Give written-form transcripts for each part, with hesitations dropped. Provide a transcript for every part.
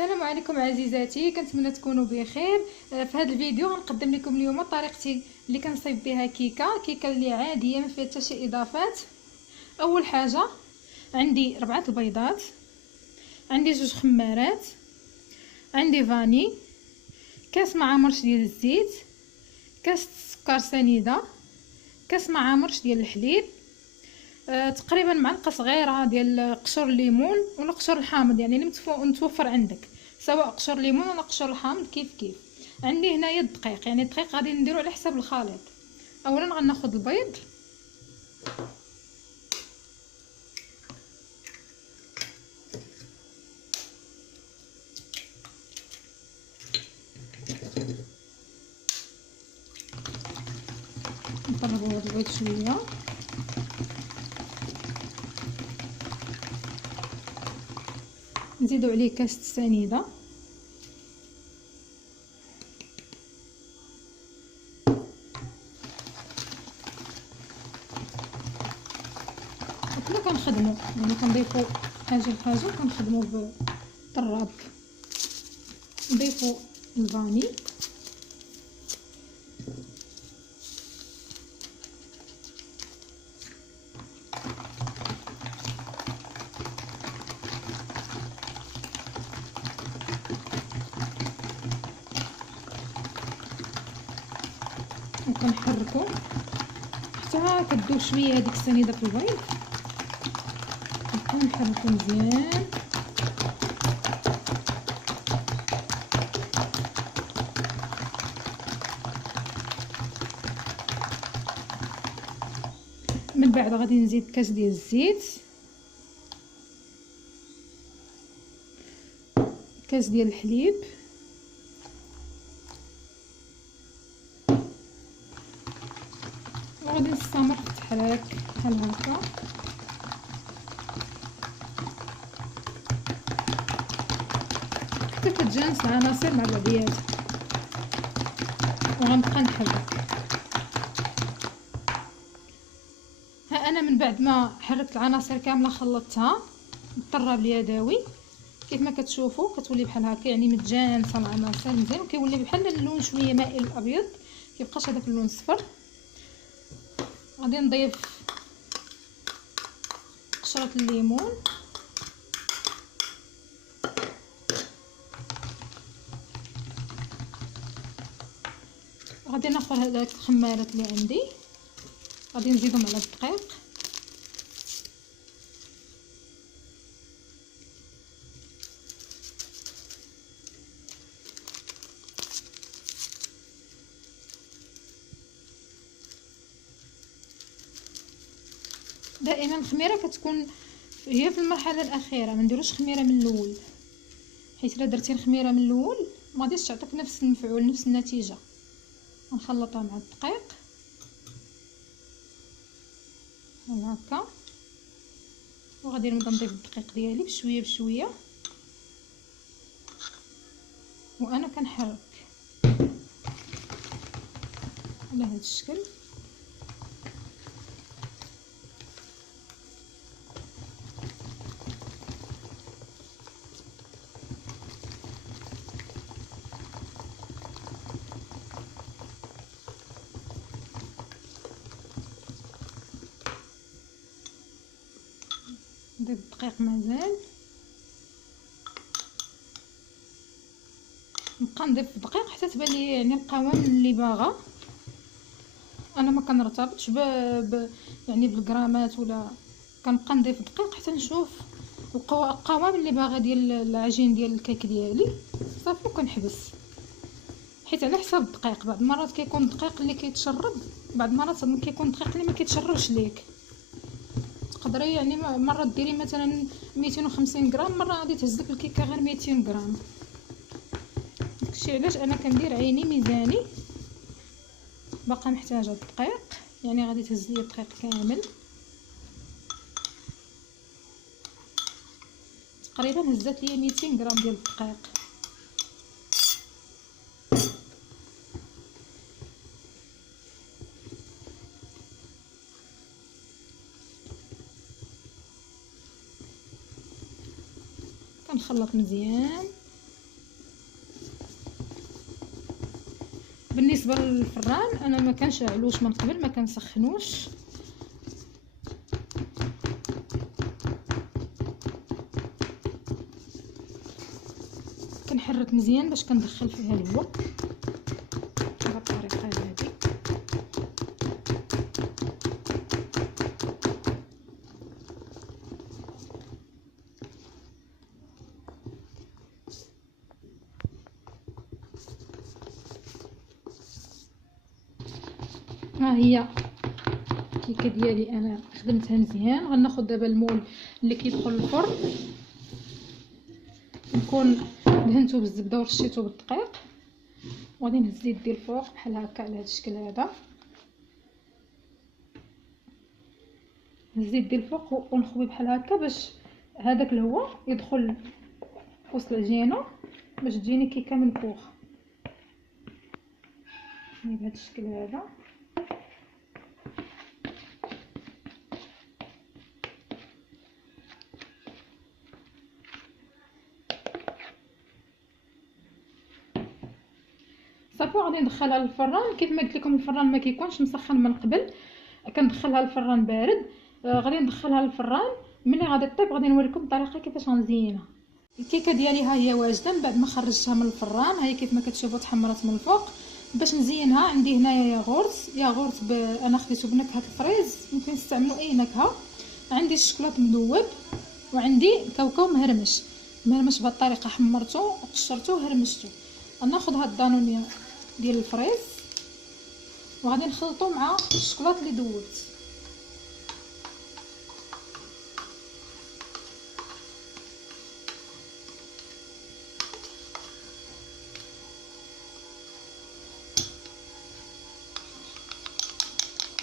السلام عليكم عزيزاتي، كنتمنى تكونوا بخير. في هذا الفيديو غنقدم لكم اليوم طريقتي اللي كنصايب بها كيكه اللي عاديه ما فيها حتى شي اضافات. اول حاجه عندي 4 البيضات، عندي 2 خمارات، عندي فاني، كاس مع مرش ديال الزيت، كاس سكر سنيده، كاس مع مرش ديال الحليب، تقريبا معلقه صغيره ديال قشر الليمون ولا قشر الحامض، يعني اللي متوفر عندك، سواء قشر الليمون ولا قشر الحامض كيف. عندي هنايا الدقيق، يعني الدقيق غادي نديرو على حساب الخليط. اولا غناخذ البيض، نضربو هذا البيض شويه، نزيدو عليه كاس السنيده، وكنا كنخدمو يعني كنضيفو حاجه لحاجه، كنخدمو بالطراب. نضيفو الفاني، وكنحركو حتى كتذوب شويه هذيك السنيده في البيض، نحركو مزيان. من بعد غادي نزيد كاس ديال الزيت، كاس ديال الحليب، وغادي نستمر في التحراك بحال هكا حتى كتجانس العناصر مع بعضياتها، وغنبقى نحرك. ها انا من بعد ما حركت العناصر كامله خلطتها بالطراب اليدوي كيف ما كتشوفوا، كتولي بحال هكا يعني متجانسه العناصر مزيان، وكيولي بحال اللون شويه مائل الابيض، كيبقاش هذاك اللون الصفر. غادي نضيف قشره الليمون، غادي ناخذ هذاك الخمارات اللي عندي، غادي نزيدهم على الدقيق، دائما الخميره كتكون هي في المرحله الاخيره، ما نديروش خميره من الاول، حيت الا درتي الخميره من الاول ما غاديش تعطيك نفس المفعول نفس النتيجه. غنخلطها مع الدقيق بحال هكا، وغادي نبدا نضيف الدقيق ديالي بشويه بشويه وانا كنحرك على هذا الشكل. نضيف الدقيق مازال، نبقى نضيف الدقيق حتى تبان لي يعني القوام اللي باغا. انا ما كنرتبطش يعني بالغرامات، ولا كنبقى نضيف الدقيق حتى نشوف القوام اللي باغا ديال العجين ديال الكيك ديالي صافي، وكنحبس. حيت على حساب الدقيق، بعض المرات كيكون الدقيق اللي كيتشرب، بعض المرات كيكون الدقيق اللي ما كيتشربش ليك. تقدري يعني مره ديري مثلا 250 غرام، مره غادي تهزك الكيكه غير 200 غرام. داكشي علاش انا كندير عيني ميزاني، باقا محتاجه الدقيق، يعني غادي تهز لي الدقيق كامل. تقريبا هزات لي 200 غرام ديال الدقيق. كنخلط مزيان بالنسبه للفران انا ما كنشعلوش من قبل، ما كنسخنوش. كنحرك مزيان باش كندخل فيها الهواء بهذه الطريقه هذه. ها هي الكيكه ديالي انا خدمتها مزيان. غناخذ دابا المول اللي كيدخل الفرن، نكون دهنته بالزبده ورشيته بالدقيق، وغادي نهز يدي الفوق بحال هكا على هذا الشكل هذا. نهز يدي الفوق ونخوي بحال هكا باش هذاك الهواء يدخل وسط العجينه باش تجيني كيكه منفوخه بهذا الشكل هذا. صافي غادي ندخلها للفران. كيف ما قلت لكم الفران ما كيكونش مسخن من قبل، كندخلها للفران بارد. غادي ندخلها للفران. ملي غادي طيب غادي نوريكم الطريقه كيفاش غنزينها. الكيكه ديالي ها هي واجده من بعد ما خرجتها من الفران. ها هي كيف ما كتشوفوا تحمرت من الفوق. باش نزينها عندي هنايا ياغورت انا خديته بنكهه الفريز، ممكن تستعملوا اي نكهه. عندي الشوكولاط مذوب، وعندي كاوكاو مهرمش بهذه الطريقه. حمرته وقشرته وهرمشته. غناخذ هاد الدانون ديال الفريز وغادي نخلطو مع الشوكولاط اللي ذوبت.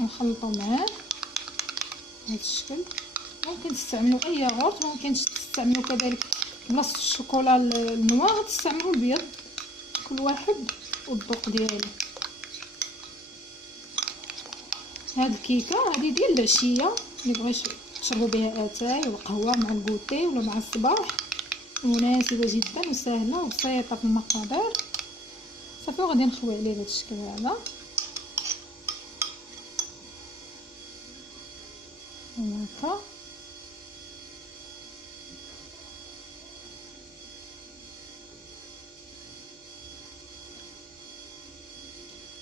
نخلطو معاه بهذا الشكل. ممكن تستعملوا اي ياغورت، ممكن تستعملوا كذلك بلاصه الشوكولا النوار تستعملوا البيض، كل واحد والذوق ديالو. هاد الكيكه هذه ديال العشيه اللي بغى تشربوا بها اتاي ولا قهوه مع الكوتي ولا مع الصباح، مناسبه جدا وسهله وبسيطه في المقادير. صافي غادي نخوي عليه بهذا الشكل هذا هكا.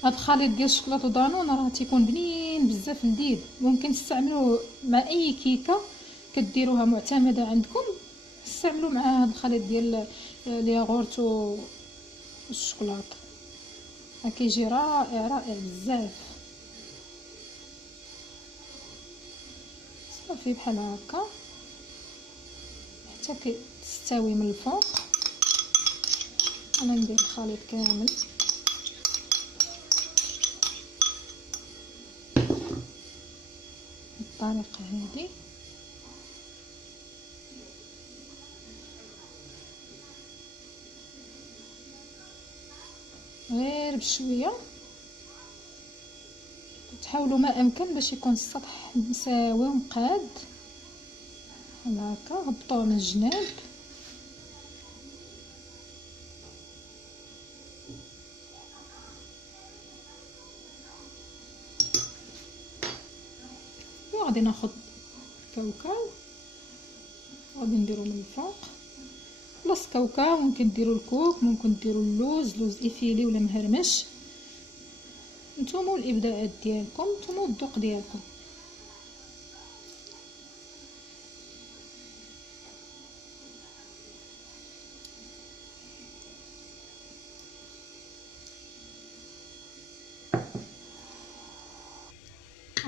هاد الخليط ديال الشوكولاط ودانون راه تيكون بنين بزاف لذيذ. ممكن تستعملوه مع اي كيكه كديروها معتمده عندكم. استعملوا مع هاد الخليط ديال الياغورت والشوكولاط، كيجي رائع بزاف. صافي بحال هكا حتى تستوي من الفوق. انا ندير الخليط كامل بالطريقه هذه. غير بشويه تحاولوا ما امكن باش يكون السطح مساوي ومقاد بحال هكا. هبطوه من الجناب وغادي ناخذ كاوكاو غادي نديرو من الفوق. بلاص كاوكاو ممكن ديروا الكوك، ممكن ديروا لوز افيلي ولا مهرمش. نتوما والابداعات ديالكم، نتوما والذوق ديالكم.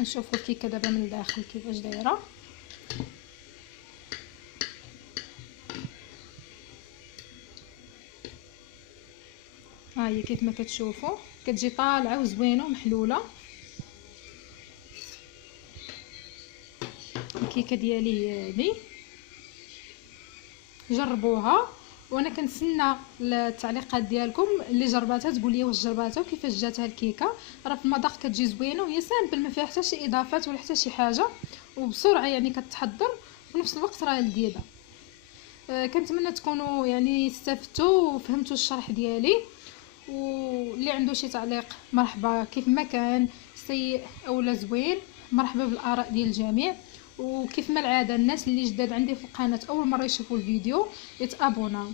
نشوفوا الكيكه دابا من الداخل كيفاش دايره. ها هي كيف ما كتشوفوا كتجي طالعه وزوينه ومحلوله. الكيكه ديالي هي هذه، جربوها. وانا كنتسنى التعليقات ديالكم اللي جرباتها تقول لي واش جرباتها وكيفاش جاتها الكيكه. راه في المذاق كتجي زوينه وهي سامبل، ما فيها حتى شي اضافات ولا حتى شي حاجه، وبسرعه يعني كتحضر وفي نفس الوقت راه لذيذه. كنتمنى تكونوا يعني استفدتوا وفهمتوا الشرح ديالي. واللي عنده شي تعليق مرحبا، كيف ما كان سيء اولا زوين، مرحبا بالاراء ديال الجميع. وكيف ما العاده الناس اللي جداد عندي في القناه اول مره يشوفوا الفيديو يتابوناو.